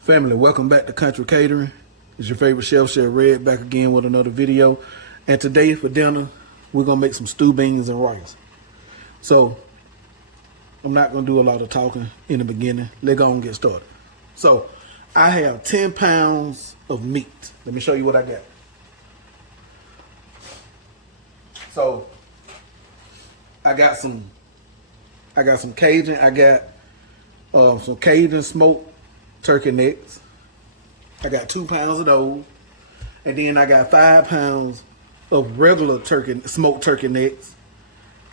Family, welcome back to Country Catering. It's your favorite chef, Chef Red, back again with another video. And today for dinner, we're gonna make some stewed beans and rice. So, I'm not gonna do a lot of talking in the beginning. Let's go and get started. So, I have 10 pounds of meat. Let me show you what I got. So, I got some Cajun. I got some Cajun smoked turkey necks. I got 2 pounds of those. And then I got 5 pounds of regular smoked turkey necks.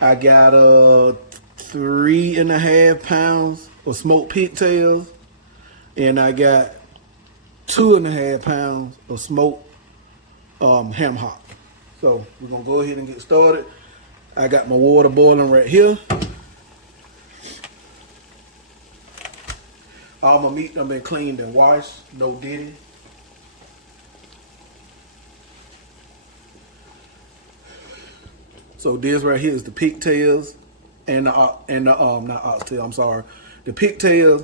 I got 3.5 pounds of smoked pigtails. And I got 2.5 pounds of smoked ham hock. So we're gonna go ahead and get started. I got my water boiling right here. All my meat done been cleaned and washed, no diddy. So this right here is the pigtails and the not oxtail, I'm sorry. The pigtails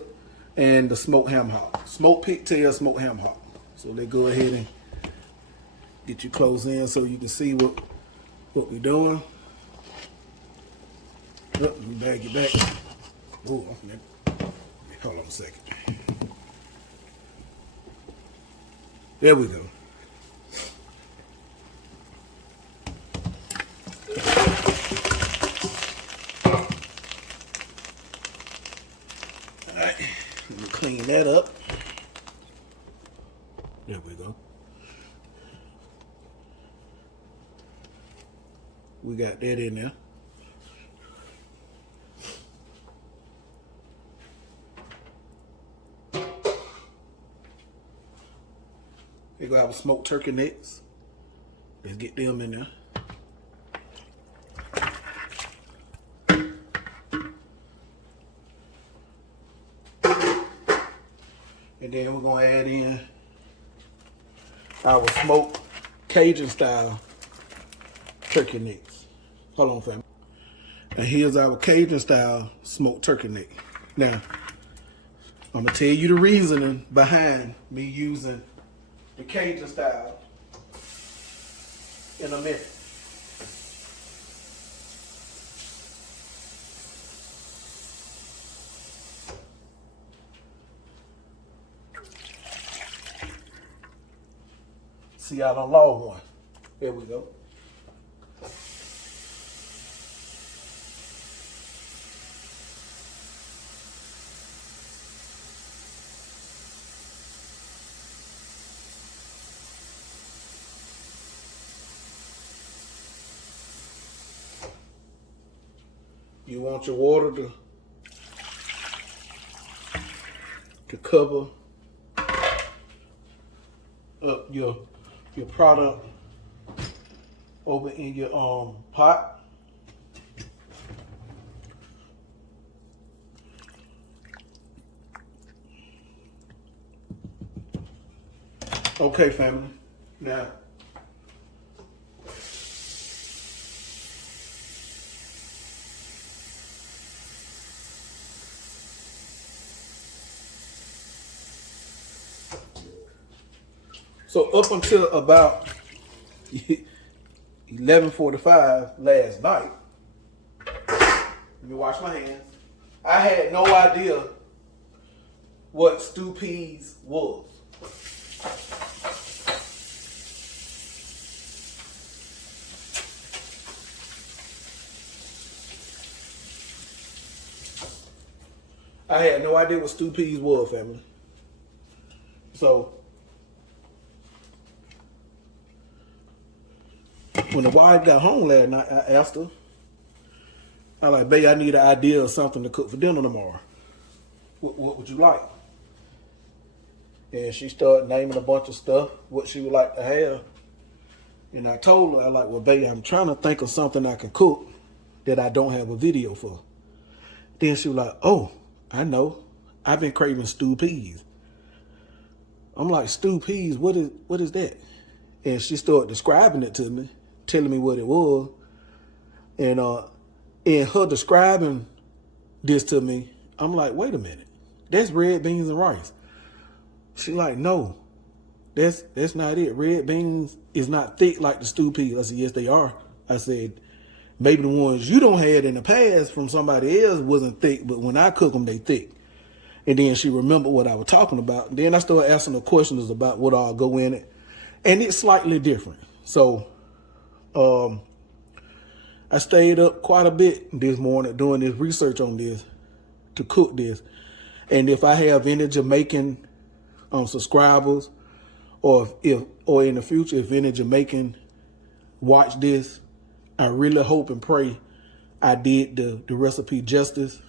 and the smoked ham hock. Smoked pigtail, smoked ham hock. So let's go ahead and get you close in so you can see what we're doing. Oh, let me bag it back. Oh, hold on a second. There we go. All right, let me clean that up. There we go. We got that in there. Here go our smoked turkey necks. Let's get them in there. And then we're gonna add in our smoked Cajun style turkey necks. Hold on, family. And here's our Cajun style smoked turkey neck. Now, I'm gonna tell you the reasoning behind me using the Cajun style in a minute. See, I done lost one. There we go. You want your water to cover up your product over in your pot. Okay, family. Now, so up until about 11:45 last night, let me wash my hands. I had no idea what stewed peas was. I had no idea what stewed peas was, family. So when the wife got home last night, I asked her, I like, babe, I need an idea of something to cook for dinner tomorrow. What would you like? And she started naming a bunch of stuff, what she would like to have. And I told her, I like, well, babe, I'm trying to think of something I can cook that I don't have a video for. Then she was like, oh, I know. I've been craving stewed peas. I'm like, stewed peas, what is that? And she started describing it to me, telling me what it was. And in her describing this to me, I'm like, wait a minute. That's red beans and rice. She like, no, that's not it. Red beans is not thick like the stewed peas. I said, yes, they are. I said, maybe the ones you don't had in the past from somebody else wasn't thick, but when I cook them, they thick. And then she remembered what I was talking about. And then I started asking her questions about what all go in it. And it's slightly different. So I stayed up quite a bit this morning doing this research on this to cook this. And if I have any Jamaican subscribers, or in the future, if any Jamaican watch this, I really hope and pray I did the recipe justice.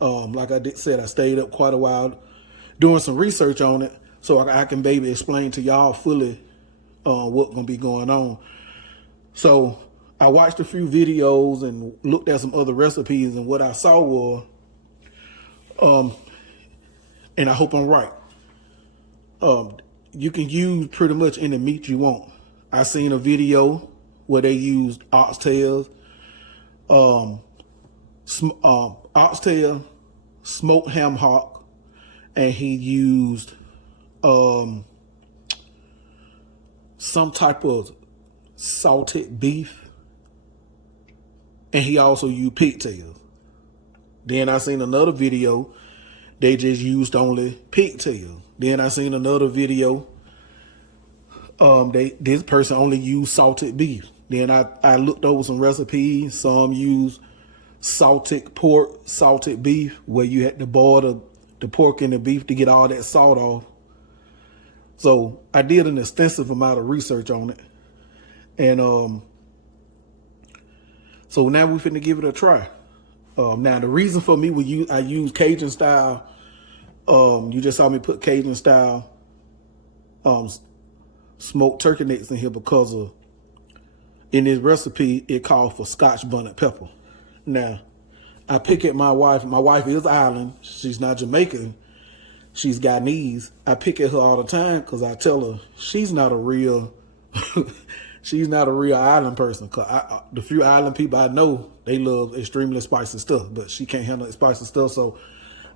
Like I said, I stayed up quite a while doing some research on it so I can maybe explain to y'all fully what's gonna be going on. So I watched a few videos and looked at some other recipes, and what I saw was, and I hope I'm right, you can use pretty much any meat you want. I seen a video where they used oxtails, oxtail, smoked ham hock, and he used some type of salted beef, and he also used pigtails. Then I seen another video, they just used only pigtails. Then I seen another video, this person only used salted beef. Then I looked over some recipes. Some use salted pork, salted beef, where you had to boil the pork and the beef to get all that salt off. So I did an extensive amount of research on it. And so now we're finna give it a try. Now the reason for me I use Cajun style. You just saw me put Cajun style smoked turkey necks in here because in this recipe it called for Scotch bonnet pepper. Now I pick at my wife. My wife is island. She's not Jamaican. She's Guyanese. I pick at her all the time because I tell her she's not a real she's not a real island person. Cause the few island people I know, they love extremely spicy stuff, but she can't handle spicy stuff. So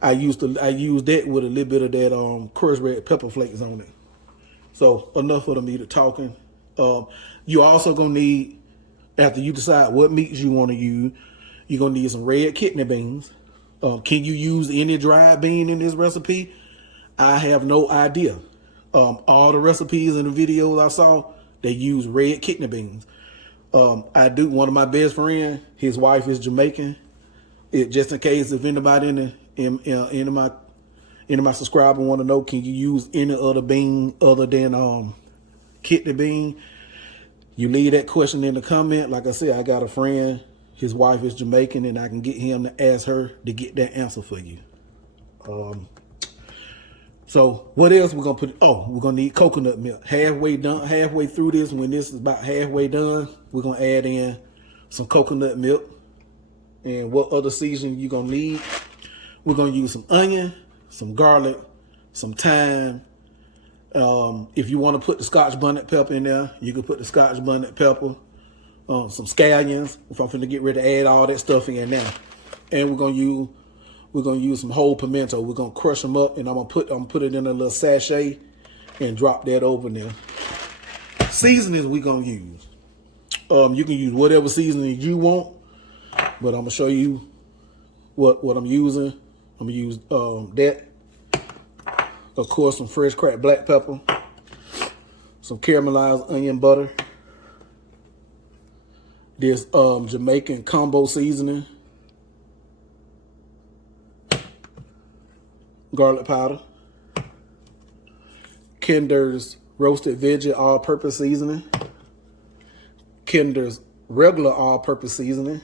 I use that with a little bit of that crushed red pepper flakes on it. So enough of the meat talking. You also gonna need, after you decide what meats you want to use, you're gonna need some red kidney beans. Can you use any dried bean in this recipe? I have no idea. All the recipes in the videos I saw, they use red kidney beans. I do. One of my best friends, his wife is Jamaican. Just in case if anybody in my subscriber want to know, can you use any other bean other than kidney bean? You leave that question in the comment. Like I said, I got a friend, his wife is Jamaican, and I can get him to ask her to get that answer for you. So what else we're gonna put? Oh, we're gonna need coconut milk. Halfway through this, when this is about halfway done, we're gonna add in some coconut milk. And what other seasoning you gonna need? We're gonna use some onion, some garlic, some thyme. If you want to put the Scotch bonnet pepper in there, you can put the Scotch bonnet pepper. Some scallions. If I'm finna get ready to add all that stuff in now, and we're gonna use some whole pimento. We're gonna crush them up, and I'm gonna put it in a little sachet and drop that over there. Seasonings we gonna use. You can use whatever seasoning you want, but I'm gonna show you what I'm using. I'm gonna use that. Of course, some fresh cracked black pepper, some caramelized onion butter, this Jamaican combo seasoning, garlic powder, Kinder's roasted veggie all-purpose seasoning, Kinder's regular all-purpose seasoning,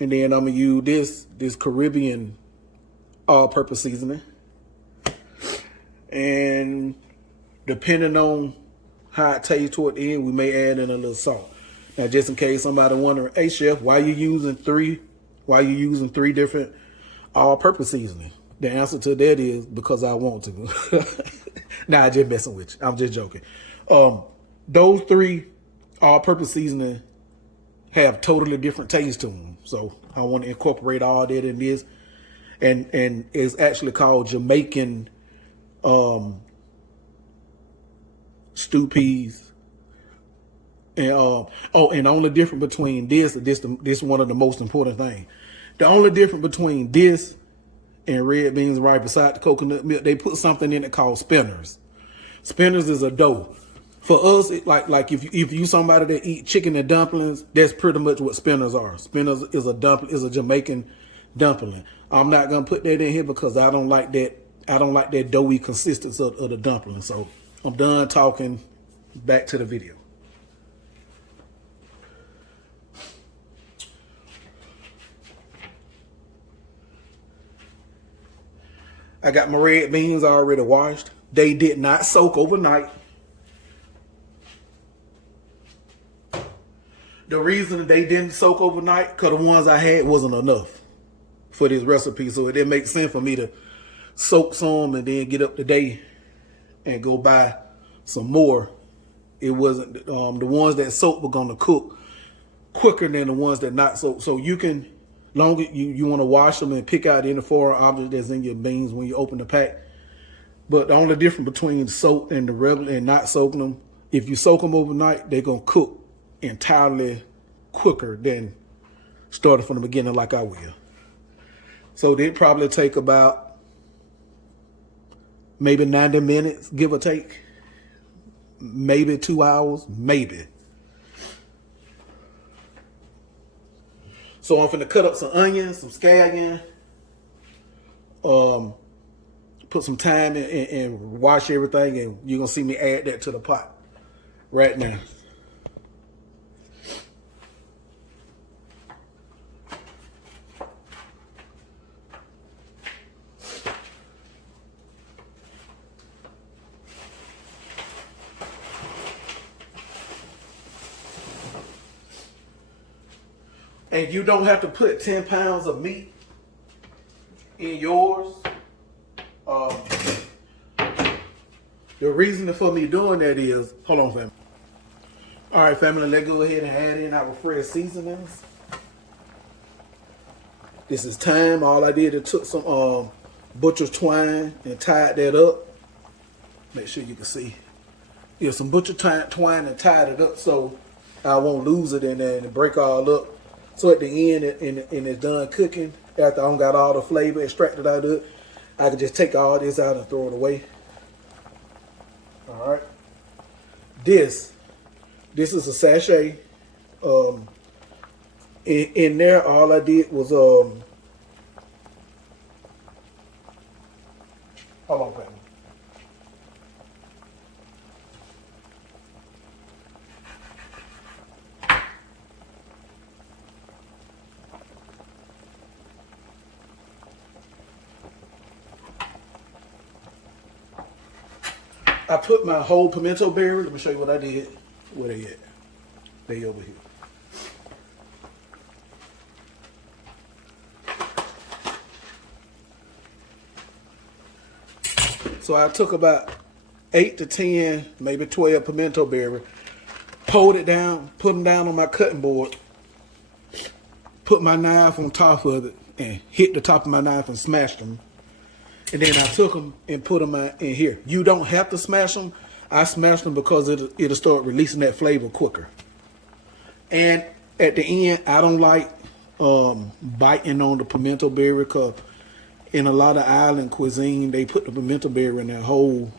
and then I'm gonna use this Caribbean all-purpose seasoning. And depending on how it tastes toward the end, we may add in a little salt. Now, just in case somebody wondering, hey chef, why you using three different all-purpose seasonings? The answer to that is because I want to. Nah, I just messing with you. I'm just joking. Those three all-purpose seasonings have totally different tastes to them. So I want to incorporate all that in this. And it's actually called Jamaican stewed peas, and and the only difference between this is one of the most important things. The only difference between this and red beans right beside the coconut milk, they put something in it called spinners. Spinners is a dough. For us, like if you somebody that eat chicken and dumplings, that's pretty much what spinners are. Spinners is a Jamaican dumpling. I'm not gonna put that in here because I don't like that. I don't like that doughy consistency of the dumpling. So I'm done talking. Back to the video. I got my red beans already washed. They did not soak overnight. The reason they didn't soak overnight, because the ones I had wasn't enough for this recipe. So it didn't make sense for me to soak some and then get up today and go buy some more. It wasn't, the ones that soak were going to cook quicker than the ones that not soak. So you can, long as you want to wash them and pick out any foreign object that's in your beans when you open the pack. But the only difference between soak and the regular and not soaking them, if you soak them overnight, they're going to cook entirely quicker than starting from the beginning like I will. So they'd probably take about maybe 90 minutes, give or take. Maybe 2 hours, maybe. So I'm finna cut up some onions, some scallion, put some thyme and wash everything, and you're gonna see me add that to the pot right now. And you don't have to put 10 pounds of meat in yours. The reason for me doing that is, hold on, family. All right, family, let's go ahead and add in our fresh seasonings. This is thyme. All I did is took some butcher's twine and tied that up. Make sure you can see. Yeah, some butcher twine and tied it up so I won't lose it in there and break all up. So at the end, and it's done cooking, after I got all the flavor extracted out of it, I can just take all this out and throw it away. All right. This is a sachet. In there, all I did was hold on, family. I put my whole pimento berry. Let me show you what I did. Where they at? They over here. So I took about 8 to 10, maybe 12 pimento berry, pulled it down, put them down on my cutting board, put my knife on top of it, and hit the top of my knife and smashed them. And then I took them and put them in here. You don't have to smash them. I smashed them because it'll start releasing that flavor quicker. And at the end, I don't like biting on the pimento berry because in a lot of island cuisine, they put the pimento berry in that whole.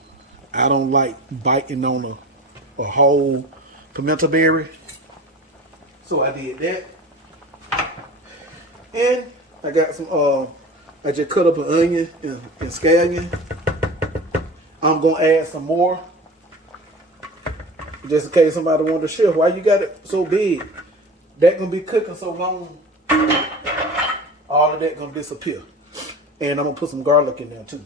I don't like biting on a whole pimento berry. So I did that. And I got some, I just cut up an onion and scallion. I'm going to add some more. Just in case somebody wants to shift. Why you got it so big? That going to be cooking so long. All of that going to disappear. And I'm going to put some garlic in there too.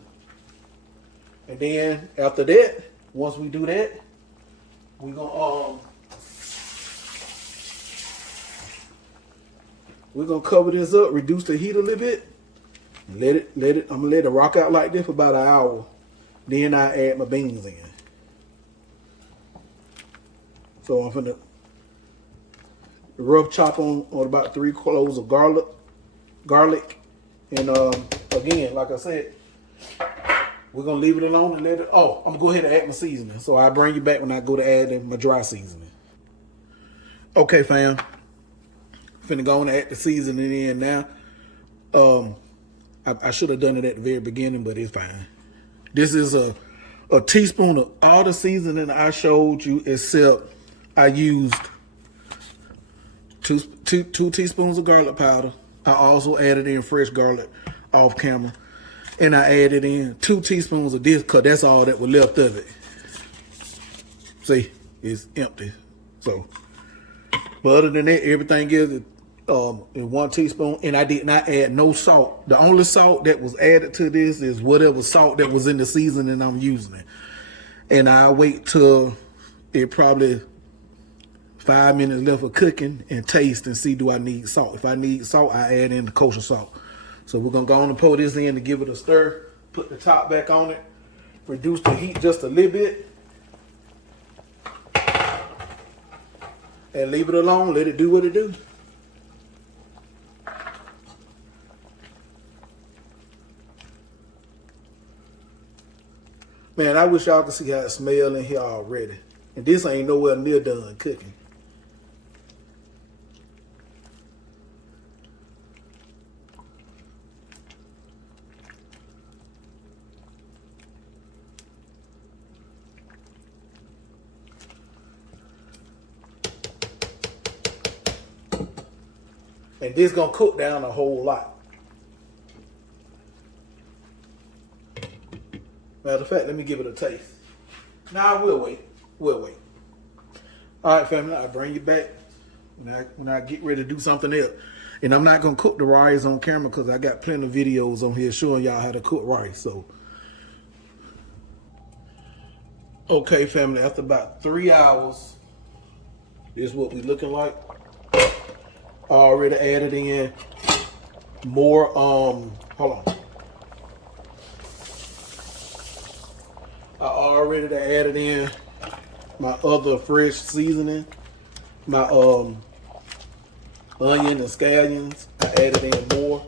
And then after that, once we do that, we're going to cover this up, reduce the heat a little bit. Let it, I'm gonna let it rock out like this for about an hour. Then I add my beans in. So I'm gonna rough chop on about 3 cloves of garlic. And again, like I said, We're gonna leave it alone and let it. Oh, I'm gonna go ahead and add my seasoning. So I'll bring you back when I go to add my dry seasoning. Okay, fam. Finna go on and add the seasoning in now. I should have done it at the very beginning, but it's fine. This is a teaspoon of all the seasoning I showed you, except I used two teaspoons of garlic powder. I also added in fresh garlic off camera. And I added in 2 teaspoons of this because that's all that was left of it. See, it's empty. So, but other than that, everything is in 1 teaspoon. And I did not add no salt. The only salt that was added to this is whatever salt that was in the seasoning I'm using. And I'll wait till it probably 5 minutes left of cooking and taste and see, do I need salt. If I need salt, I add in the kosher salt. So we're going to go on and pour this in to give it a stir. Put the top back on it. Reduce the heat just a little bit. And leave it alone. Let it do what it do. Man, I wish y'all could see how it smells in here already. And this ain't nowhere near done cooking. And this gonna cook down a whole lot. Matter of fact, let me give it a taste. Nah, we'll wait. We'll wait. All right, family, I'll bring you back when I get ready to do something else. And I'm not gonna cook the rice on camera because I got plenty of videos on here showing y'all how to cook rice. So, okay, family, after about 3 hours, this is what we looking like. I already added in more, hold on. I already added in my other fresh seasoning, my onion and scallions. I added in more.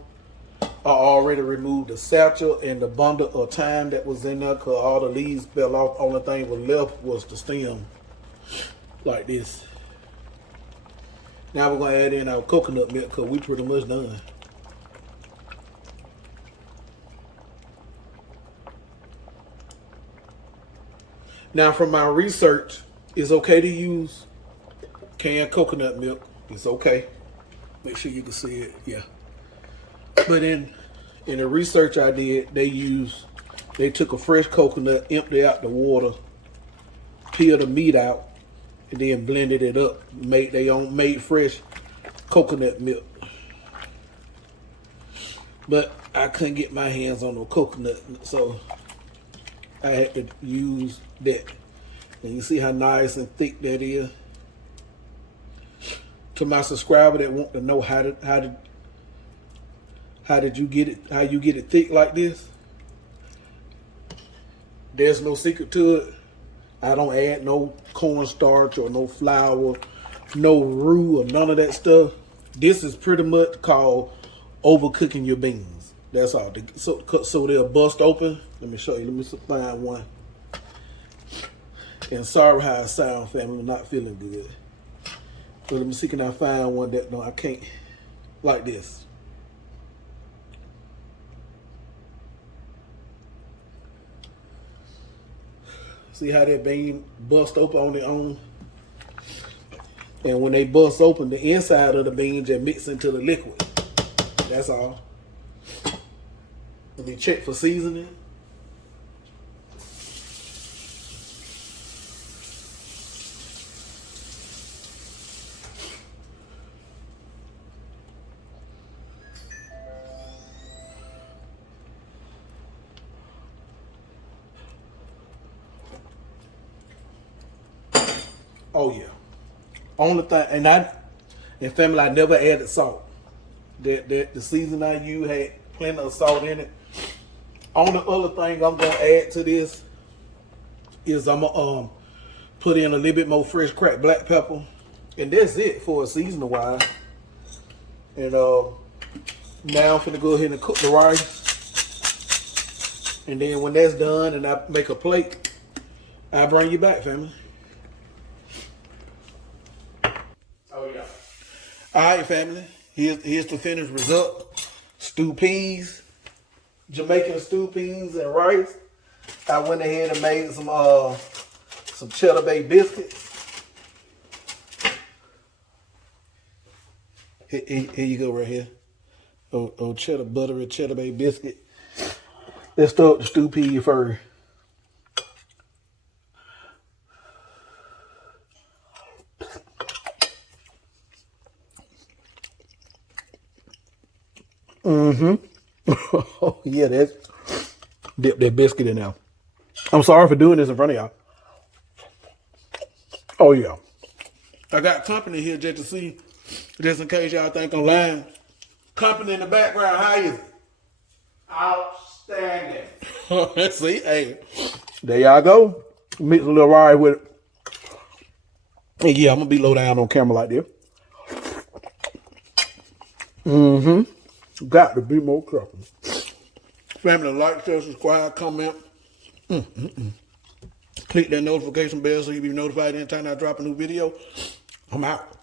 I already removed the satchel and the bundle of thyme that was in there because all the leaves fell off. Only thing was left was the stem, like this. Now we're gonna add in our coconut milk because we pretty much done. Now from my research, it's okay to use canned coconut milk. It's okay. Make sure you can see it, yeah. But in the research I did, they took a fresh coconut, emptied out the water, peeled the meat out, and then blended it up. Made fresh coconut milk. But I couldn't get my hands on no coconut, so I had to use that. And you see how nice and thick that is. To my subscriber that want to know how did you get it? How you get it thick like this? There's no secret to it. I don't add no cornstarch or no flour, no roux or none of that stuff. This is pretty much called overcooking your beans. That's all. So they'll bust open. Let me show you. Let me find one. And sorry how I sound, family. I'm not feeling good. So let me see, can I find one that, no, I can't, like this. See how that bean bust open on their own? And when they bust open, the inside of the bean just mix into the liquid. That's all. Let me check for seasoning. Oh yeah. Only thing, and family, I never added salt. The season I used had plenty of salt in it. Only other thing I'm gonna add to this is I'm gonna put in a little bit more fresh cracked black pepper, and that's it for a seasoning wise. And now I'm finna go ahead and cook the rice. And then when that's done and I make a plate, I bring you back, family. Oh yeah. All right, family. Here's the finished result. Stewed peas, Jamaican stewed peas and rice. I went ahead and made some cheddar bay biscuits. Here you go right here. Oh, cheddar buttery cheddar bay biscuit. Let's start with the stewed pea first. Oh yeah, that's dip that biscuit in there. I'm sorry for doing this in front of y'all. Oh yeah. I got company here just to see, just in case y'all think I'm lying. Company in the background, how is it? Outstanding. Let's see, hey, there y'all go. Mix a little rye with it. And yeah, I'm gonna be low down on camera like this. Got to be more careful. Family, like, share, subscribe, comment. Click that notification bell so you be notified anytime I drop a new video. I'm out.